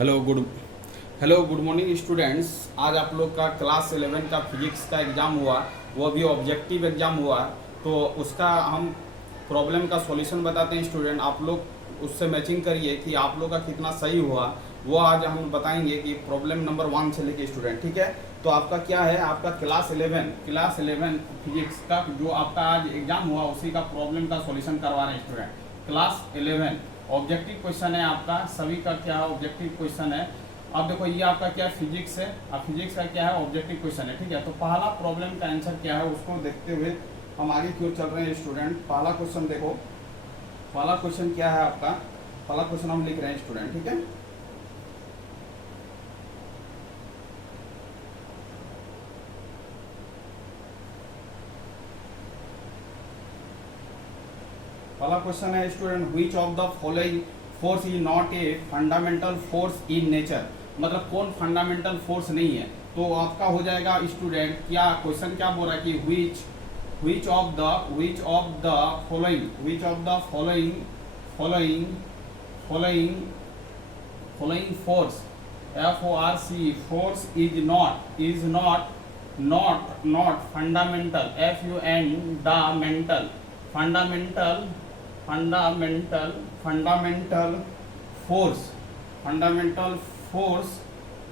Hello good morning students. आज आप लोग का क्लास 11 का फिजिक्स का एग्ज़ाम हुआ, वो भी ऑब्जेक्टिव एग्ज़ाम हुआ। तो उसका हम प्रॉब्लम का सॉल्यूशन बताते हैं स्टूडेंट, आप लोग उससे मैचिंग करिए कि आप लोग का कितना सही हुआ। वो आज हम बताएंगे कि प्रॉब्लम नंबर 1 से लेके स्टूडेंट, ठीक है। तो आपका क्या है, आपका क्लास 11 फिजिक्स का जो आपका आज एग्ज़ाम हुआ उसी का प्रॉब्लम का सॉल्यूशन करवा रहे हैं स्टूडेंट। क्लास 11 ऑब्जेक्टिव क्वेश्चन है आपका, सभी का क्या है ऑब्जेक्टिव क्वेश्चन है। अब देखो ये आपका क्या फिजिक्स है, अब फिजिक्स का क्या है ऑब्जेक्टिव क्वेश्चन है, ठीक है। तो पहला प्रॉब्लम का आंसर क्या है उसको देखते हुए हम आगे की ओर चल रहे हैं स्टूडेंट। पहला क्वेश्चन देखो, पहला क्वेश्चन क्या है आपका, पहला क्वेश्चन हम लिख रहे हैं स्टूडेंट, ठीक है। पहला क्वेश्चन है student, which of the following force is not a fundamental force in nature, मतलब कौन फंडामेंटल फोर्स नहीं है। तो आपका हो जाएगा स्टूडेंट, क्या क्वेश्चन क्या बोल रहा है कि which of the following force force is not fundamental fundamental force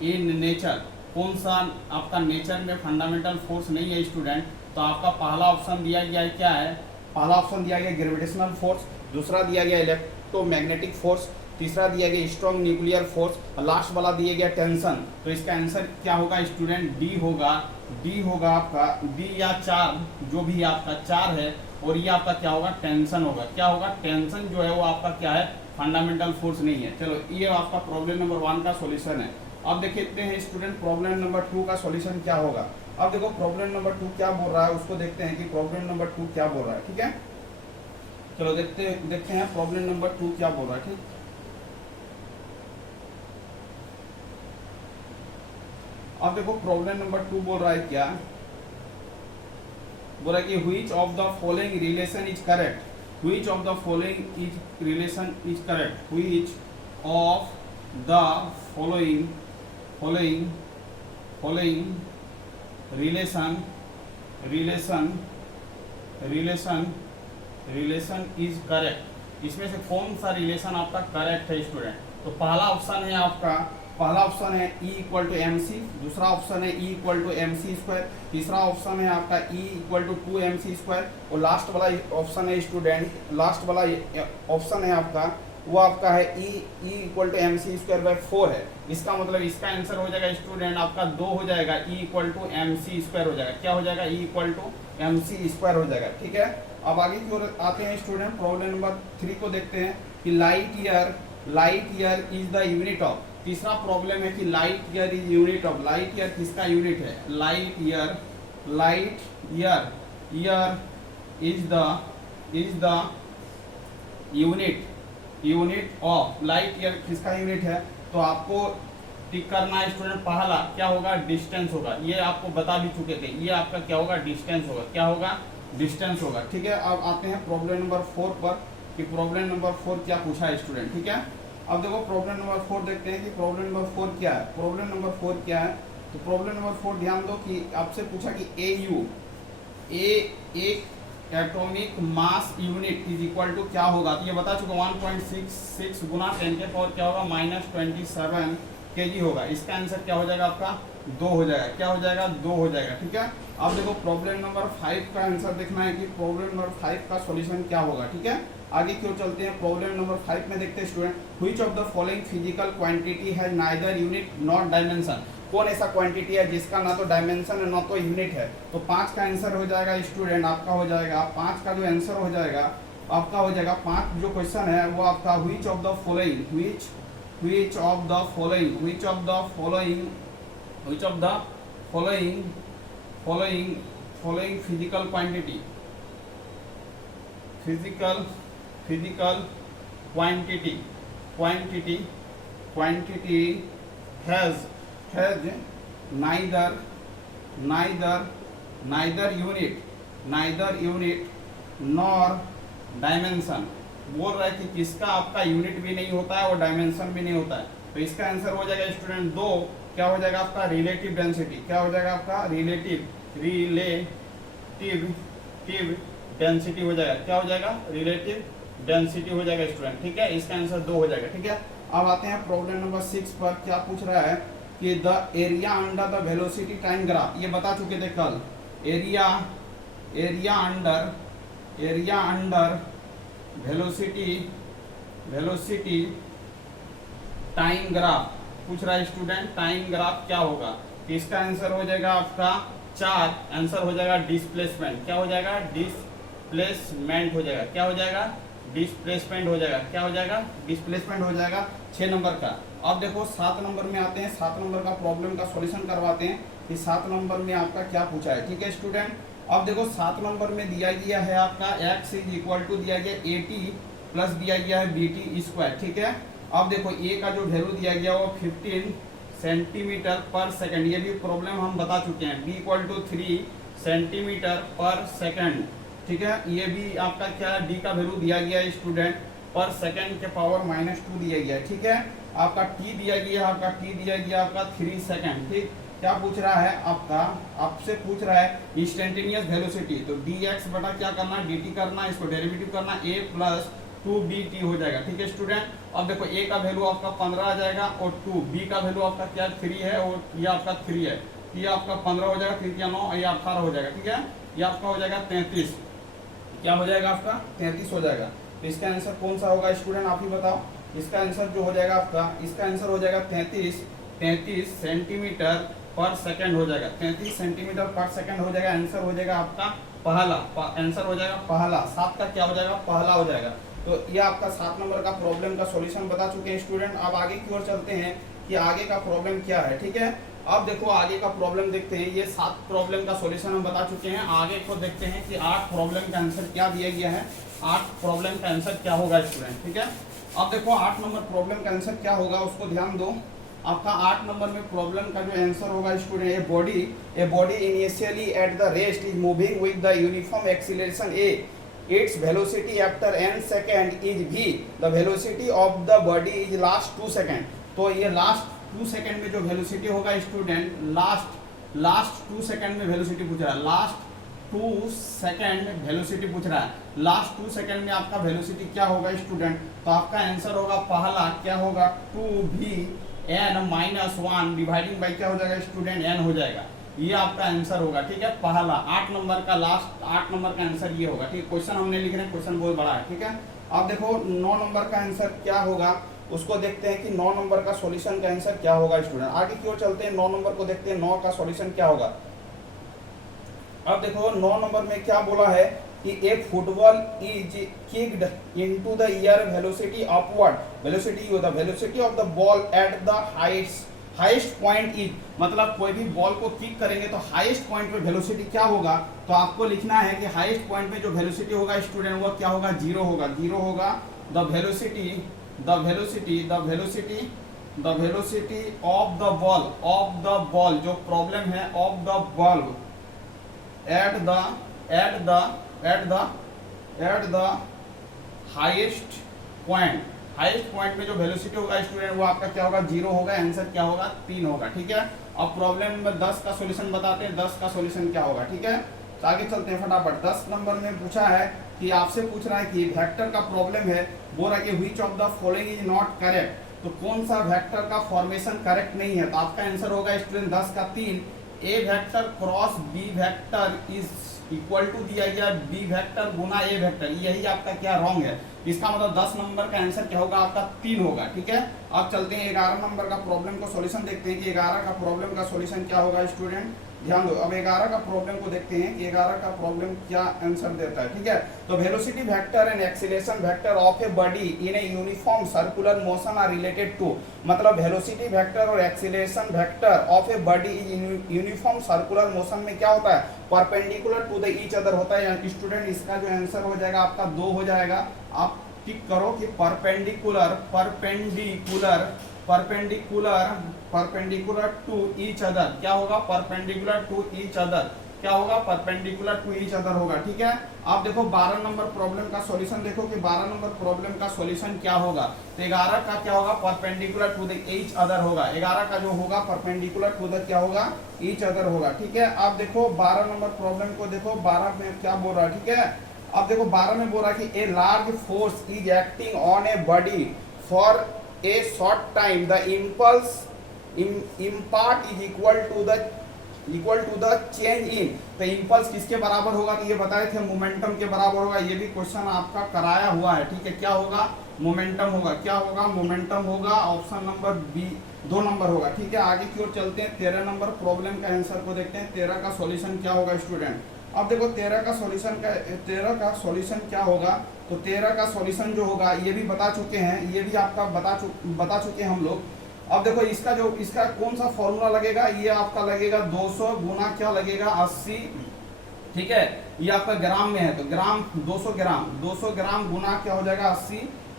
in nature। कौन सा आपका नेचर में फंडामेंटल फोर्स नहीं है स्टूडेंट। तो आपका पहला ऑप्शन दिया गया है, क्या है, पहला ऑप्शन दिया गया ग्रेविटेशनल फोर्स, दूसरा दिया गया इलेक्ट्रोमैग्नेटिक फोर्स, तीसरा दिया गया स्ट्रॉन्ग न्यूक्लियर फोर्स और लास्ट वाला दिया गया टेंशन। तो इसका आंसर क्या होगा स्टूडेंट, डी होगा आपका, डी या 4 जो भी आपका 4 है, और ये आपका क्या होगा टेंशन होगा। क्या होगा, टेंशन जो है वो आपका क्या है फंडामेंटल फोर्स नहीं है। चलो ये आपका प्रॉब्लम नंबर 1 का सॉल्यूशन है। अब देखते हैं स्टूडेंट प्रॉब्लम नंबर 2 का सॉल्यूशन क्या होगा। अब देखो प्रॉब्लम नंबर 2 क्या बोल रहा है उसको देखते हैं कि प्रॉब्लम नंबर 2 क्या बोल रहा है, ठीक है। चलो देखते हैं प्रॉब्लम नंबर 2 क्या बोल रहा है, ठीक। अब देखो प्रॉब्लम नंबर 2 बोल रहा है क्या, बोल रहा है कि which of the following relation is correct, which of the following relation is correct, which of the following relation is correct। इसमें से कौन सा रिलेशन आपका करेक्ट है स्टूडेंट। तो पहला ऑप्शन है आपका, पहला ऑप्शन है E equal to M C, दूसरा ऑप्शन है E equal to M C square, तीसरा ऑप्शन है आपका E equal to 2mc square, और लास्ट वाला ऑप्शन है स्टूडेंट, लास्ट वाला ऑप्शन है आपका वो आपका है E equal to M C square by 4 है। इसका मतलब इसका आंसर हो जाएगा स्टूडेंट आपका 2 हो जाएगा, E equal to M C square हो जाएगा। क्या हो जाएगा, E equal to M C square हो जाएगा, ठीक है। अब आगे की ओर आते हैं स्टूडेंट, प्रॉब्लम नंबर 3 को देखते हैं कि light year is the unit of. तीसरा प्रॉब्लम है कि light year is unit of, light year किसका यूनिट है, light year is the unit of, light year किसका यूनिट है। तो आपको टिक करना है स्टूडेंट, पहला क्या होगा डिस्टेंस होगा, ये आपको बता भी चुके थे, ये आपका क्या होगा डिस्टेंस होगा, क्या होगा डिस्टेंस होगा, ठीक है। अब आते हैं प्रॉब्लम नंबर 4 पर कि प्रॉब्लम नंबर 4 क्या पूछा है स्टूडेंट, ठीक है। अब देखो प्रॉब्लम नंबर 4 देखते हैं कि प्रॉब्लम नंबर 4 क्या है, प्रॉब्लम नंबर 4 क्या है। तो प्रॉब्लम नंबर 4 ध्यान दो कि आपसे पूछा कि एक atomic mass unit is equal to क्या होगा। तो ये बता चुका 1.66 गुना 10 के पावर क्या होगा -27 kg होगा। इसका आंसर क्या हो जाएगा आपका 2 हो जाएगा, क्या हो जाएगा 2 हो जाएगा, ठीक है। अब देखो प्रॉब्लम नंबर 5 का आंसर देखना है कि प्रॉब्लम नंबर 5 का सॉल्यूशन क्या होगा, ठीक है। आगे क्यों चलते हैं, प्रॉब्लम नंबर 5 में देखते हैं student, which of the following physical quantity has neither unit not dimension. कौन ऐसा क्वांटिटी है जिसका ना तो डायमेंशन है ना तो यूनिट है। तो 5 का आंसर हो जाएगा स्टूडेंट आपका हो जाएगा 5 का जो आंसर हो जाएगा आपका हो जाएगा 5 जो क्वेश्चन है वो आपका which of the following physical quantity has neither unit nor dimension। बोल रहा है कि किसका आपका यूनिट भी नहीं होता है और डायमेंशन भी नहीं होता है। तो तो इसका आंसर हो जाएगा स्टूडेंट 2, क्या हो जाएगा आपका रिलेटिव डेंसिटी, क्या हो जाएगा आपका रिलेटिव डेंसिटी हो जाएगा, क्या हो जाएगा रिलेटिव डेंसिटी हो जाएगा स्टूडेंट, ठीक है। इसका आंसर 2 हो जाएगा, ठीक है। अब आते हैं प्रॉब्लम नंबर 6 पर। क्या पूछ रहा है कि the area under the velocity time graph, ये बता चुके थे कल, area under velocity time graph पूछ रहा है स्टूडेंट, टाइम ग्राफ क्या होगा। तो इसका आंसर हो जाएगा आपका 4, आंसर हो जाएगा डिस्प्लेसमेंट, क्या हो जाएगा डिस्प्लेसमेंट हो जाएगा, क्या हो जाएगा डिस्प्लेसमेंट हो जाएगा, क्या हो जाएगा डिस्प्लेसमेंट हो जाएगा 6 नंबर का। अब देखो 7 नंबर में आते हैं, 7 नंबर का प्रॉब्लम का सॉल्यूशन करवाते हैं कि 7 नंबर में आपका क्या पूछा है, ठीक है स्टूडेंट। अब देखो 7 नंबर में दिया गया है आपका x = दिया गया 80 प्लस दिया गया है bt², ठीक है। अब देखो a का जो वैल्यू दिया गया वो 15 सेंटीमीटर पर सेकंड, ये भी प्रॉब्लम हम बता चुके हैं, b = 3 सेंटीमीटर पर सेकंड, ठीक है। ये भी आपका क्या है, d का वैल्यू दिया गया है स्टूडेंट पर सेकंड के पावर -2 दिया गया है, ठीक है। आपका t दिया गया है, आपका t दिया गया आपका 3 सेकंड, ठीक। क्या पूछ रहा है आपका, आपसे पूछ रहा है इंस्टेंटेनियस वेलोसिटी, तो dx बटा क्या करना dt करना, इसको डेरिवेटिव करना, a + 2bt हो जाएगा, ठीक है स्टूडेंट। अब देखो a का वैल्यू आपका 15 आ जाएगा और 2 b का वैल्यू आपका क्या 3 है और ये आपका 3 है, ये आपका 15 हो जाएगा, 3 या 9, ये 18 हो जाएगा, ठीक है। ये आपका हो जाएगा 33, क्या हो जाएगा आपका 33 हो जाएगा। तो इसका आंसर कौन सा होगा स्टूडेंट, आप ही बताओ। इसका आंसर जो हो जाएगा आपका, इसका आंसर हो जाएगा 33 सेंटीमीटर पर सेकंड हो जाएगा, 33 सेंटीमीटर पर सेकंड हो जाएगा। आंसर हो जाएगा आपका पहला, आंसर हो जाएगा पहला, 7 का क्या हो जाएगा पहला हो जाएगा। तो ये आपका 7 नंबर का प्रॉब्लम का सॉल्यूशन बता चुके हैं स्टूडेंट। अब आगे की ओर चलते हैं कि आगे का प्रॉब्लम क्या है, ठीक है। अब देखो आगे का प्रॉब्लम देखते हैं, ये 7 प्रॉब्लम का सॉल्यूशन हम बता चुके हैं। आगे को देखते हैं कि 8 प्रॉब्लम का आंसर क्या दिया गया है, 8 प्रॉब्लम का आंसर क्या होगा स्टूडेंट, ठीक है। अब देखो 8 नंबर प्रॉब्लम का आंसर क्या होगा उसको ध्यान दो। आपका 8 नंबर में प्रॉब्लम का जो आंसर होगा student, a body initially at the rest is moving with the uniform acceleration a, its velocity after n second is v, the velocity of the body is last 2 second। तो ये last 2 second में जो velocity होगा student, last 2 second में velocity पूछ रहा है, last 2 second velocity पूछ रहा है। लास्ट 2 सेकंड में आपका वेलोसिटी क्या होगा स्टूडेंट, तो आपका आंसर होगा पहला, क्या होगा 2vn-1 डिवाइडिंग बाई क्या हो जाएगा स्टूडेंट n हो जाएगा। ये आपका आंसर होगा, ठीक है, पहला 8 नंबर का, लास्ट 8 नंबर का आंसर ये होगा, ठीक है। क्वेश्चन हमने लिख रहे हैं, क्वेश्चन बहुत बड़ा है, ठीक है। अब देखो 9 नंबर का आंसर क्या होगा उसको देखते हैं कि 9 नंबर का सॉल्यूशन का आंसर क्या होगा स्टूडेंट। आगे की ओर चलते हैं, 9 नंबर को देखते हैं 9 का सॉल्यूशन क्या होगा। अब देखो 9 नंबर में क्या बोला है कि a football is kicked into the air, velocity upward, velocity of the ball at the highest point is, मतलब कोई भी बॉल को किक करेंगे तो हाईएस्ट पॉइंट पे वेलोसिटी क्या होगा, तो आपको लिखना है कि हाईएस्ट पॉइंट पे जो वेलोसिटी होगा स्टूडेंट वो क्या होगा, 0 होगा, 0 होगा। The velocity of the ball, जो प्रॉब्लम है of the ball at the highest point में जो वेलोसिटी होगा स्टूडेंट वो आपका क्या होगा 0 होगा। आंसर क्या होगा 3 होगा, ठीक है। अब प्रॉब्लम नंबर 10 का सॉल्यूशन बताते हैं, 10 का सॉल्यूशन क्या होगा, ठीक है। तो आगे चलते हैं फटाफट। 10 नंबर में पूछा है कि आपसे पूछ रहा है कि वेक्टर का प्रॉब्लम है, बोल रहा है कि which of the following is not correct, तो कौन सा वेक्टर का फॉर्मेशन करेक्ट नहीं है, तो आपका आंसर होगा स्टूडेंट 10 का 3, A vector cross B vector is equal to दिया गया बी वेक्टर गुना ए वेक्टर, यही आपका क्या रॉन्ग है। इसका मतलब 10 नंबर का आंसर क्या होगा आपका 3 होगा, ठीक है। अब चलते हैं 11 नंबर का प्रॉब्लम को सॉल्यूशन देखते हैं कि 11 का प्रॉब्लम का सॉल्यूशन क्या होगा स्टूडेंट, ध्यान दो। अब 11 का प्रॉब्लम को देखते हैं कि 11 का प्रॉब्लम क्या आंसर देता है, ठीक है। तो velocity vector and acceleration vector of a body in a uniform circular motion are related to, मतलब वेलोसिटी वेक्टर और acceleration vector of a body in uniform circular motion में क्या होता है, perpendicular to the each other होता है student. इसका जो आंसर हो जाएगा आपका 2 हो जाएगा। आप टिक करो कि परपेंडिकुलर टू ईच अदर, क्या होगा परपेंडिकुलर टू ईच अदर, क्या होगा, परपेंडिकुलर टू ईच अदर होगा। ठीक है, आप देखो 12 नंबर प्रॉब्लम का सॉल्यूशन देखो कि 12 नंबर प्रॉब्लम का सॉल्यूशन क्या होगा। तो 11 का क्या होगा, perpendicular to the each other होगा। 11 का जो होगा परपेंडिकुलर टू द क्या होगा, ईच अदर होगा। ठीक है, आप देखो 12 नंबर प्रॉब्लम को देखो, 12 में क्या बोल रहा है। ठीक है, अब देखो 12 में बोल रहा है कि a large force is acting on a body for a short time, the impulse impart is equal to the change in. तो इम्पल्स किसके बराबर होगा, तो ये बताए थे मोमेंटम के बराबर होगा। ये भी क्वेश्चन आपका कराया हुआ है। ठीक है, क्या होगा, मोमेंटम होगा। क्या होगा, मोमेंटम होगा। ऑप्शन नंबर बी 2 नंबर होगा। ठीक है, आगे की ओर चलते हैं। 13 नंबर प्रॉब्लम का आंसर को देखते हैं। 13 का सॉल्यूशन क्या होगा स्टूडेंट। अब देखो 13 का सॉल्यूशन क्या होगा। तो 13 का सॉल्यूशन जो होगा ये भी बता चुके हैं, ये भी आपका बता चुके हैं हम लोग। अब देखो इसका कौन सा फॉर्मूला लगेगा, ये आपका लगेगा 200 गुना क्या लगेगा 80। ठीक है, ये आपका ग्राम में है तो ग्राम 200 ग्राम गुना क्या हो जाएगा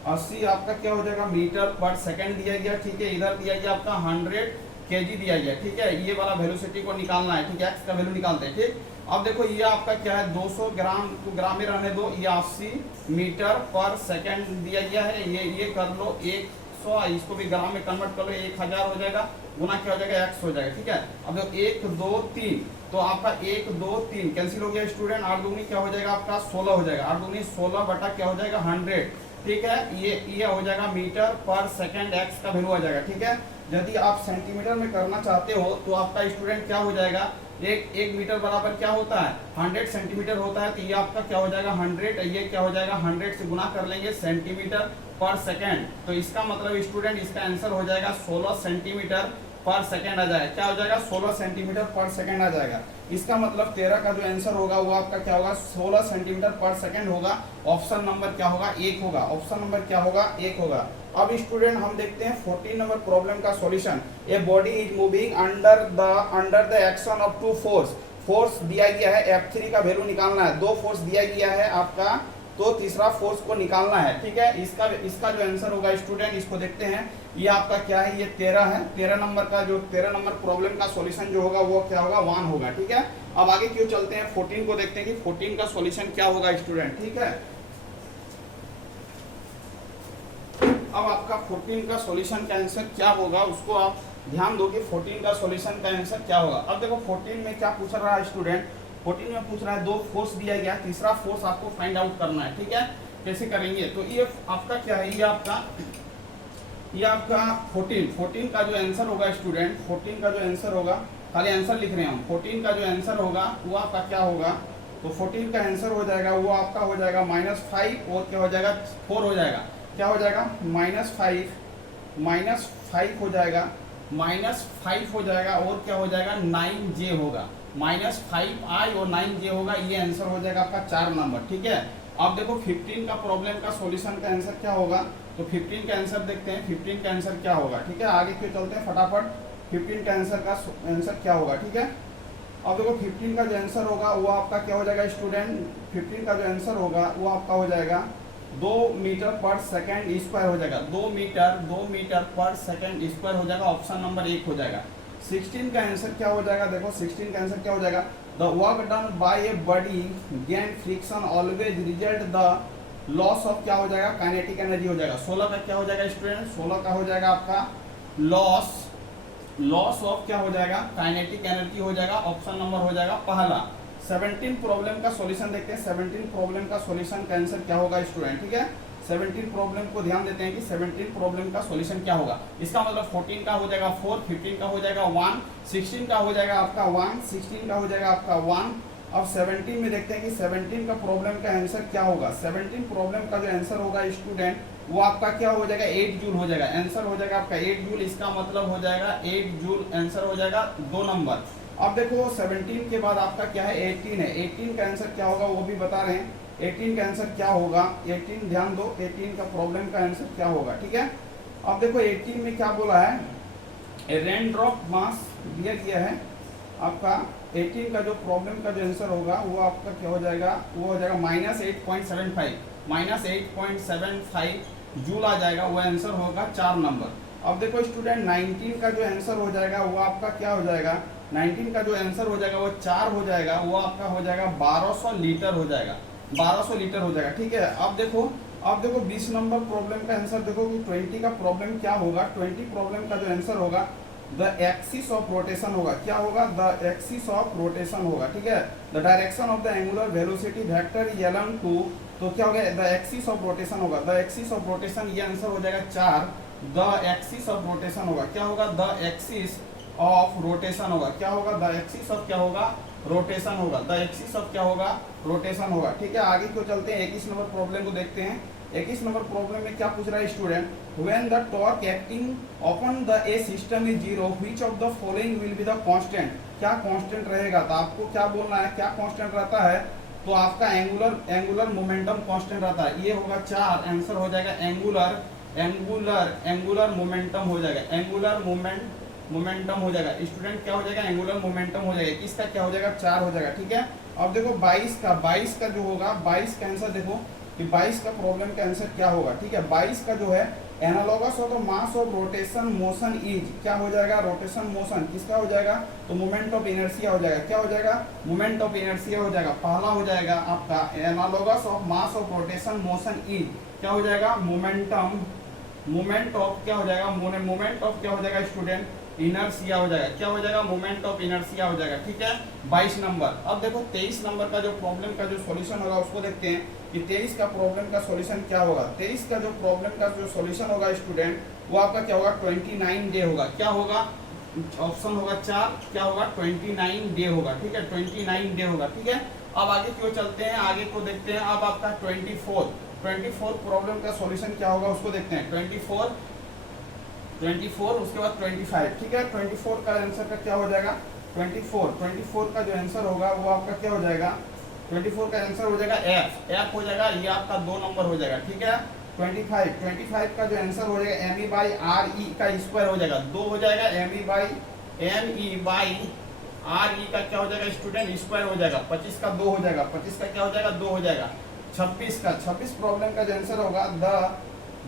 80 आपका क्या हो जाएगा मीटर पर सेकंड दिया गया। ठीक है, इधर दिया गया आपका 100 केजी दिया गया। ठीक है, ये वाला वेलोसिटी को निकालना है। ठीक है, एक्स का वैल्यू निकालते हैं। ठीक, अब देखो ये आपका क्या है 200 ग्राम को ग्राम में रहने दो, ये 80 मीटर पर सेकंड दिया गया है। ये कर लो 100, इसको भी ग्राम में कन्वर्ट कर लो, 1000 हो जाएगा गुना क्या हो जाएगा एक्स हो जाएगा। ठीक है, अब देखो 1 2 3 तो आपका 1 2 3 कैंसिल हो गया स्टूडेंट। 8 दूनी क्या हो जाएगा आपका 16 हो जाएगा। 8 दूनी 16 बटा क्या हो जाएगा 100। ठीक है, ये हो जाएगा मीटर पर सेकंड एक्स का वैल्यू आ जाएगा। ठीक है, यदि आप सेंटीमीटर में करना चाहते हो तो आपका स्टूडेंट क्या हो जाएगा, एक मीटर बराबर क्या होता है 100 सेंटीमीटर होता है। तो ये आपका क्या हो जाएगा 100, ये क्या हो जाएगा 100 से गुना कर लेंगे सेंटीमीटर पर सेकंड। तो इसका मतलब स्टूडेंट इसका आंसर हो जाएगा 16 सेंटीमीटर पर सेकंड आ जाएगा। क्या हो जाएगा 16 सेंटीमीटर पर सेकंड आ जाएगा। इसका मतलब 13 का जो आंसर होगा वो आपका क्या होगा 16 सेंटीमीटर पर सेकंड होगा। ऑप्शन नंबर क्या होगा 1 होगा। ऑप्शन नंबर क्या होगा 1 होगा। अब स्टूडेंट हम देखते हैं 14 नंबर प्रॉब्लम का solution. A body is moving under the action of two force दिया गया है। F3 का वैल्यू निकालना है। 2 फोर्स दिया गया है आपका, तो तीसरा फोर्स को निकालना है। ठीक है, इसका जो आंसर होगा स्टूडेंट इसको देखते हैं। ये आपका क्या है, ये 13 है। 13 नंबर प्रॉब्लम का सॉल्यूशन जो होगा वो क्या होगा 1 होगा। ठीक है, अब आगे क्यों चलते हैं 14 को देखते हैं कि 14 का सॉल्यूशन क्या होगा स्टूडेंट। ठीक है, अब आपका 14 का सॉल्यूशन का आंसर क्या होगा उसको आप ध्यान दो कि 14 का सॉल्यूशन का आंसर क्या होगा। अब देखो 14 में क्या पूछ रहा है स्टूडेंट, 14 में पूछ रहा है 2 फोर्स दिया गया, तीसरा फोर्स आपको फाइंड आउट करना है। ठीक है, कैसे करेंगे, तो ये आपका क्या है, ये आपका 14 का जो आंसर होगा स्टूडेंट, 14 का जो आंसर होगा, खाली आंसर लिख रहे हैं हम। 14 का जो आंसर होगा वो आपका क्या होगा, तो 14 का आंसर हो जाएगा वो आपका हो जाएगा -5 और क्या हो जाएगा 4 हो जाएगा। क्या हो जाएगा -5 हो जाएगा, -5 हो जाएगा और क्या हो जाएगा 9j होगा। -5i और 9j होगा। ये आंसर हो जाएगा आपका 4 नंबर। ठीक है, अब देखो 15 का प्रॉब्लम का सॉल्यूशन का आंसर क्या होगा, तो 15 का आंसर देखते हैं 15 का आंसर क्या होगा। ठीक है, आगे क्यों चलते हैं फटाफट। 15 का आंसर क्या होगा। ठीक है, अब देखो 15 का जो आंसर होगा वो आपका क्या हो जाएगा स्टूडेंट, 15 का जो आंसर होगा वो आपका हो जाएगा 2 मीटर पर सेकंड स्क्वायर हो जाएगा। 2 मीटर पर सेकंड स्क्वायर हो जाएगा। ऑप्शन नंबर 1 हो जाएगा। 16 का आंसर क्या हो जाएगा, देखो 16 का आंसर क्या हो जाएगा, the work done by a body gain friction always result the loss of क्या हो जाएगा काइनेटिक एनर्जी हो जाएगा। 16 का क्या हो जाएगा स्टूडेंट, 16 का हो जाएगा आपका लॉस ऑफ क्या हो जाएगा काइनेटिक एनर्जी हो जाएगा। ऑप्शन नंबर हो जाएगा पहला। 17 प्रॉब्लम का सॉल्यूशन देखते हैं। 17 प्रॉब्लम का सॉल्यूशन का आंसर क्या होगा स्टूडेंट। ठीक है, 17 प्रॉब्लम को ध्यान देते हैं कि 17 प्रॉब्लम का सॉल्यूशन क्या होगा। इसका मतलब 14 का हो जाएगा 4, 15 का हो जाएगा 1, 16 का हो जाएगा आपका 1, 16 का हो जाएगा आपका 1। अब 17 में देखते हैं कि 17 का प्रॉब्लम का आंसर क्या होगा। 17 प्रॉब्लम का जो आंसर होगा स्टूडेंट वो आपका क्या हो जाएगा 8 जूल हो जाएगा। आंसर हो जाएगा आपका 8 जूल। इसका मतलब हो जाएगा 8 जूल आंसर हो जाएगा 2 नंबर। अब देखो 17 के बाद आपका क्या है 18 है। 18 का आंसर क्या होगा वो भी बता रहे हैं। 18 का आंसर क्या होगा, 18 ध्यान दो 18 का प्रॉब्लम का आंसर क्या होगा। ठीक है, अब देखो 18 में क्या बोला है, रेन ड्रॉप मास दिया गया है आपका। 18 का जो प्रॉब्लम का जो आंसर होगा वो आपका क्या हो जाएगा, वो हो जाएगा -8.75 जूल आ जाएगा। वो आंसर होगा 4 नंबर। अब देखो स्टूडेंट 19 का जो आंसर हो जाएगा वो आपका क्या हो जाएगा, 19 का जो आंसर हो जाएगा वो 4 हो जाएगा, वो आपका हो जाएगा 1200 लीटर हो जाएगा, 1200 लीटर हो जाएगा। ठीक है, अब देखो 20 नंबर प्रॉब्लम का आंसर देखो कि 20 का प्रॉब्लम क्या होगा। 20 प्रॉब्लम का जो आंसर होगा द एक्सिस ऑफ रोटेशन होगा, क्या होगा, द एक्सिस ऑफ रोटेशन होगा। ठीक है, the direction of the angular velocity vector lm2, तो क्या होगा, द एक्सिस ऑफ रोटेशन होगा, द एक्सिस ऑफ रोटेशन, ये आंसर हो जाएगा 4। द एक्सिस ऑफ रोटेशन होगा, क्या होगा, द एक्सिस ऑफ रोटेशन होगा, क्या होगा, द एक्सिस ऑफ क्या होगा, रोटेशन होगा, द एक्सिस ऑफ क्या होगा, रोटेशन होगा। ठीक है, आगे क्यों चलते हैं, 21 नंबर प्रॉब्लम को देखते हैं। 21 नंबर प्रॉब्लम में क्या पूछ रहा है student, when the torque acting upon the A system is zero which of the following will be the constant, क्या कांस्टेंट रहेगा, तो आपको क्या बोलना है, क्या कांस्टेंट रहता है, तो आपका एंगुलर मोमेंटम कांस्टेंट रहता है, ये होगा 4, आंसर हो जाएगा एंगुलर मोमेंटम हो जाएगा, एंगुलर मोमेंटम हो जाएगा स्टूडेंट, क्या हो जाएगा, एंगुलर मोमेंटम हो जाएगा, इसका क्या हो जाएगा, 4 हो जाएगा। ठीक है, अब देखो 22 का जो होगा, 22 का आंसर देखो कि 22 का प्रॉब्लम का आंसर क्या होगा। ठीक है, 22 का जो है analogous of the mass of rotation motion is, क्या हो जाएगा, रोटेशन मोशन किसका हो जाएगा, तो मोमेंट ऑफ इनर्शिया हो जाएगा, क्या हो जाएगा, मोमेंट ऑफ इनर्शिया हो जाएगा। पहला हो जाएगा आपका analogous of mass of rotation motion is, क्या हो जाएगा, मोमेंट ऑफ क्या हो जाएगा, मोमेंट ऑफ क्या हो जाएगा स्टूडेंट, इनर्शिया हो जाएगा, क्या हो जाएगा, मोमेंट ऑफ इनर्शिया हो जाएगा। ठीक है, 22 नंबर। अब देखो 23 नंबर का जो प्रॉब्लम का जो सॉल्यूशन होगा उसको देखते हैं कि 23 का प्रॉब्लम का सॉल्यूशन क्या होगा। 23 का जो प्रॉब्लम का जो सॉल्यूशन होगा स्टूडेंट, वो आपका क्या होगा, 29 डे होगा, क्या होगा, ऑप्शन होगा 4, क्या होगा, 29 डे होगा। ठीक है, 29 डे होगा। ठीक है, अब आगे क्यों चलते हैं, आगे को देखते हैं। अब आपका 24 प्रॉब्लम का सॉल्यूशन क्या होगा उसको देखते हैं। 24 उसके बाद 25। ठीक है, 24 का आंसर का क्या हो जाएगा, 24 का जो आंसर होगा वो आपका क्या हो जाएगा, 24 का आंसर हो जाएगा एफ हो जाएगा, ये आपका 2 नंबर हो जाएगा। ठीक है, 25 का जो आंसर हो जाएगा me बाई आर ई का स्क्वायर हो जाएगा, 2 हो जाएगा, me बाई आर ई का क्या हो जाएगा स्टूडेंट, स्क्वायर हो जाएगा। 25 का 2 हो जाएगा, 25 का क्या हो जाएगा, 2 हो जाएगा। 26 प्रॉब्लम का जो आंसर होगा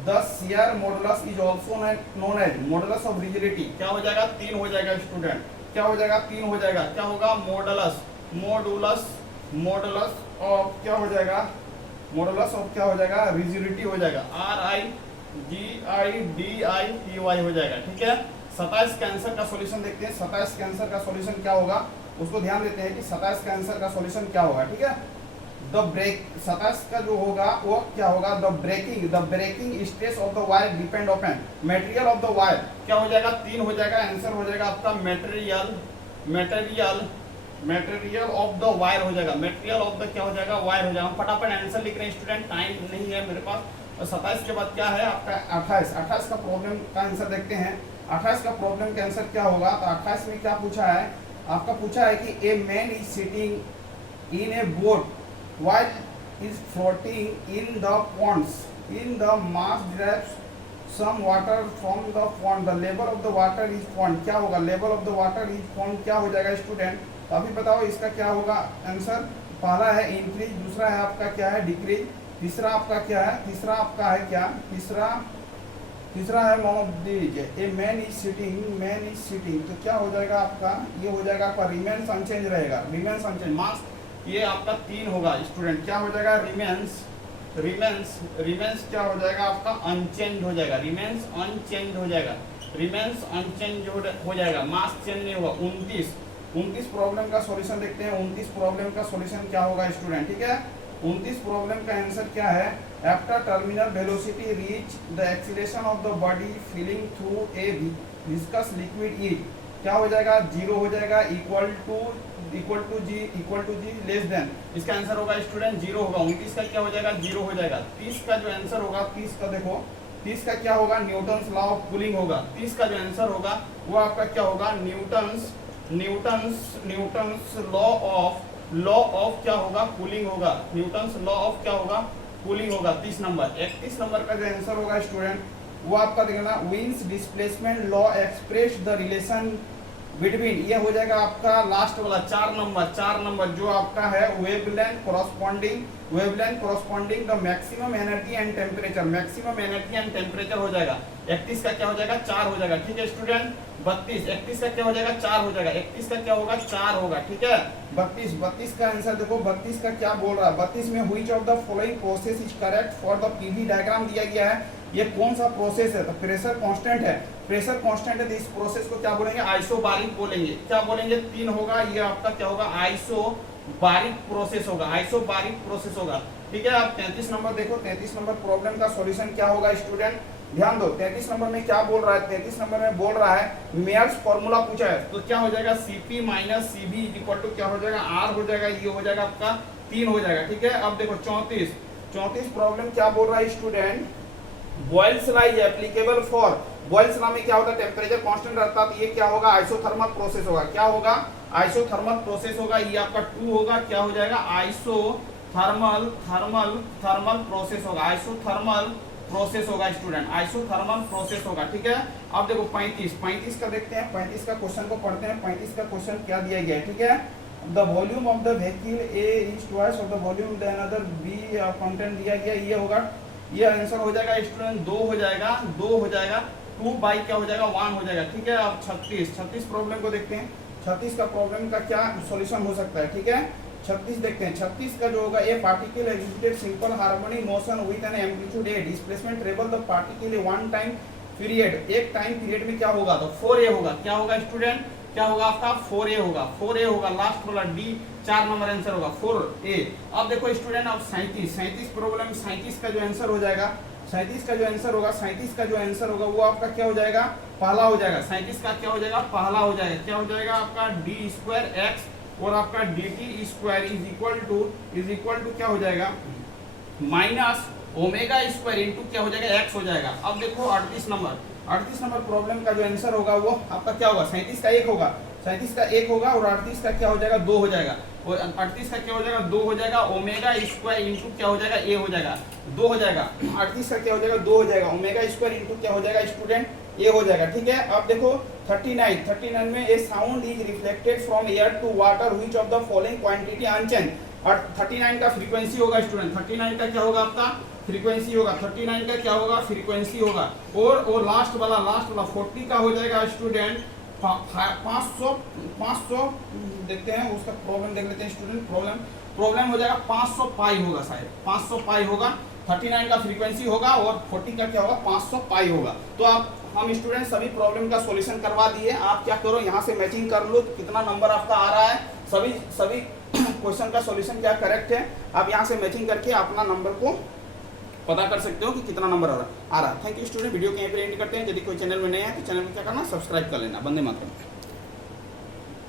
the shear modulus is also known as modulus of rigidity, क्या हो जाएगा, 3 हो जाएगा स्टूडेंट, क्या हो जाएगा, 3 हो जाएगा, क्या होगा, मॉडुलस ऑफ क्या हो जाएगा, मॉडुलस ऑफ क्या हो जाएगा, रिजिडिटी हो जाएगा, RIGIDITY हो जाएगा। ठीक है, 27 के आंसर का सॉल्यूशन देखते हैं। 27 के आंसर का सॉल्यूशन क्या होगा उसको ध्यान देते हैं कि 27 का आंसर का सॉल्यूशन क्या होगा। ठीक है, द ब्रेक 27 का जो होगा वो क्या होगा, the breaking stress of the wire depend upon material of the wire, क्या हो जाएगा, 3 हो जाएगा, आंसर हो जाएगा आपका मटेरियल ऑफ द वायर हो जाएगा, मटेरियल ऑफ द क्या हो जाएगा, वायर हो जाएगा। हम फटाफट आंसर लिख रहे हैं स्टूडेंट, टाइम नहीं है मेरे पास। और 27 के बाद क्या है आपका 28 का प्रॉब्लम का आंसर देखते हैं। 28 का प्रॉब्लम का आंसर क्या होगा, तो 28 में क्या पूछा है, आपका पूछा है कि a man is sitting in A boat while is floating in the ponds in the mass derives some water from the pond, the level of the water is pond, क्या होगा, level of the water is pond क्या हो जाएगा student, तो अभी बताओ इसका क्या होगा आंसर। पहला है इंक्रीज, दूसरा है आपका क्या है डिक्रीज, तीसरा आपका क्या है, तीसरा आपका है क्या, तीसरा है one of these, a man is sitting, तो क्या हो जाएगा आपका, ये हो जाएगा आपका रिमेन्स अनचेंज रहेगा, रिमेन्स अनचेंज, मार्क्स ये आपका 3 होगा स्टूडेंट, क्या हो जाएगा, रिमेन्स क्या हो जाएगा आपका, अनचेंज हो जाएगा, रिमेन्स अनचेंज हो जाएगा, मार्क्स चेंज नहीं होगा। 29 प्रॉब्लम का सॉल्यूशन देखते हैं। 29 प्रॉब्लम का सॉल्यूशन क्या होगा स्टूडेंट। ठीक है, 29 प्रॉब्लम का आंसर क्या है, after terminal velocity reach the acceleration of the body feeling through a viscous liquid is, क्या हो जाएगा, 0 हो जाएगा, equal to g less than, इसका आंसर होगा स्टूडेंट 0 होगा। 29 का क्या हो जाएगा, 0 हो जाएगा। 30 का जो आंसर होगा, 30 का देखो, 30 का क्या होगा, न्यूटन्स लॉ ऑफ कूलिंग होगा। 30 का जो आंसर होगा वो आपका क्या होगा, न्यूटन्स लॉ ऑफ क्या होगा, कूलिंग होगा, न्यूटन्स लॉ ऑफ क्या होगा, कूलिंग होगा। 30 नंबर। 31 नंबर का जो आंसर होगा स्टूडेंट वो आपका देखना, winds displacement law express the relation between, ये हो जाएगा आपका लास्ट वाला 4 नंबर जो आपका है wavelength corresponding the maximum energy and temperature हो जाएगा। 31 का क्या हो जाएगा 4 हो जाएगा, ठीक है स्टूडेंट। 31 का क्या हो जाएगा 4 हो जाएगा, 31 का क्या होगा 4 होगा, ठीक है। 32 का आंसर देखो, 32 का क्या बोल रहा है, 32 में which of the following process is correct for the PV diagram दिया गया है, ये कौन सा प्रोसेस है, तो प्रेशर कांस्टेंट है, प्रेशर कांस्टेंट है, तो इस प्रोसेस को क्या बोलेंगे आइसोबारिक बोलेंगे, क्या बोलेंगे 3 होगा, ये आपका क्या होगा आइसोबारिक प्रोसेस होगा, आइसोबारिक प्रोसेस होगा, ठीक है। अब 33 नंबर देखो, 33 नंबर प्रॉब्लम का सॉल्यूशन क्या होगा स्टूडेंट, ध्यान दो। 33 नंबर में क्या बोल रहा है, 33 नंबर में बोल रहा है मेयर्स फॉर्मूला पूछा है, तो क्या हो जाएगा Cp minus Cv equal to क्या हो जाएगा R हो जाएगा, ये हो जाएगा आपका 3 हो जाएगा, ठीक है। अब देखो 34 प्रॉब्लम क्या बोल रहा है student, Boyle's law is applicable for, Boyle's law में क्या होता है टेम्परेचर कांस्टेंट रहता है, तो ये क्या होगा आइसोथर्मल प्रोसेस होगा, क्या होगा आइसोथर्मल प्रोसेस होगा, ये आपका 2 होगा, क्या हो जाएगा आइसोथर्मल प्रोसेस होगा, आइसोथर्मल प्रोसेस होगा स्टूडेंट, आइसोथर्मल प्रोसेस होगा, ठीक है। अब देखो 35 का देखते हैं, 35 का क्वेश्चन को पढ़ते हैं। 35 का क्वेश्चन क्या दिया गया है, ठीक है। The volume of the vehicle A is twice of the volume the another B, content दिया गया, ये होगा, ये आंसर हो जाएगा स्टूडेंट 2 हो जाएगा, 2 बाई क्या हो जाएगा 1 हो जाएगा, ठीक है। अब 36 प्रॉब्लम को देखते हैं, 36 का प्रॉब्लम का क्या सॉल्यूशन हो सकता है, ठीक है। 36 देखते हैं, 36 का जो होगा a particle executed simple harmonic motion with an amplitude A displacement travel the particle one time period, एक टाइम पीरियड में क्या होगा, तो 4a होगा, क्या होगा स्टूडेंट, क्या होगा आपका 4a होगा, लास्ट वाला डी 4 नंबर आंसर होगा 4a। अब देखो स्टूडेंट, अब 37 प्रॉब्लम, 37 का जो आंसर हो जाएगा, 37 का जो आंसर होगा वो आपका क्या हो जाएगा पहला हो जाएगा, 37 का क्या हो जाएगा पहला हो जाएगा, क्या हो जाएगा आपका d2x और आपका dt square is equal to क्या हो जाएगा माइनस ओमेगा स्क्वायर इंटू क्या हो जाएगा x हो जाएगा। अब देखो 38 नंबर प्रॉब्लम का जो आंसर होगा वो आपका क्या होगा 37 का 1 होगा, 37 का 1 होगा और 38 का क्या हो जाएगा 2 हो जाएगा, और 38 का क्या हो जाएगा 2 हो जाएगा, ओमेगा स्क्वायर इंटू क्या हो जाएगा a हो जाएगा 2 हो जाएगा, 38 का क्या हो जाएगा 2 हो जाएगा, ओमेगा स्क्वायर इंटू क्या हो जाएगा स्टूडेंट a हो जाएगा, ठीक है। अब देखो 39 में a sound is reflected from air to water which of the following quantity unchanged, और 39 का फ्रीक्वेंसी होगा स्टूडेंट, 39 का क्या होगा आपका फ्रीक्वेंसी होगा, 39 का क्या होगा फ्रीक्वेंसी होगा, और लास्ट वाला 40 का हो जाएगा स्टूडेंट 500 देखते हैं उसका प्रॉब्लम देख लेते हैं स्टूडेंट, प्रॉब्लम हो जाएगा 500 पाई होगा, शायद 500 पाई होगा, 39 का फ्रीक्वेंसी होगा और 40 का क्या होगा 500 पाई होगा। तो आप हम स्टूडेंट सभी प्रॉब्लम का सॉल्यूशन करवा दिए, आप क्या करो यहाँ से मैचिंग कर लो कितना नंबर आपका आ रहा है, सभी क्वेश्चन का सॉल्यूशन क्या करेक्ट है, आप यहाँ से मैचिंग करके अपना नंबर को पता कर सकते हो कि कितना नंबर आ रहा है। थैंक यू स्टूडेंट, वीडियो को यहीं पर एंड करते हैं। यदि कोई चैनल में नया है तो चैनल में क्या करना सब्सक्राइब कर लेना। वंदे मातरम।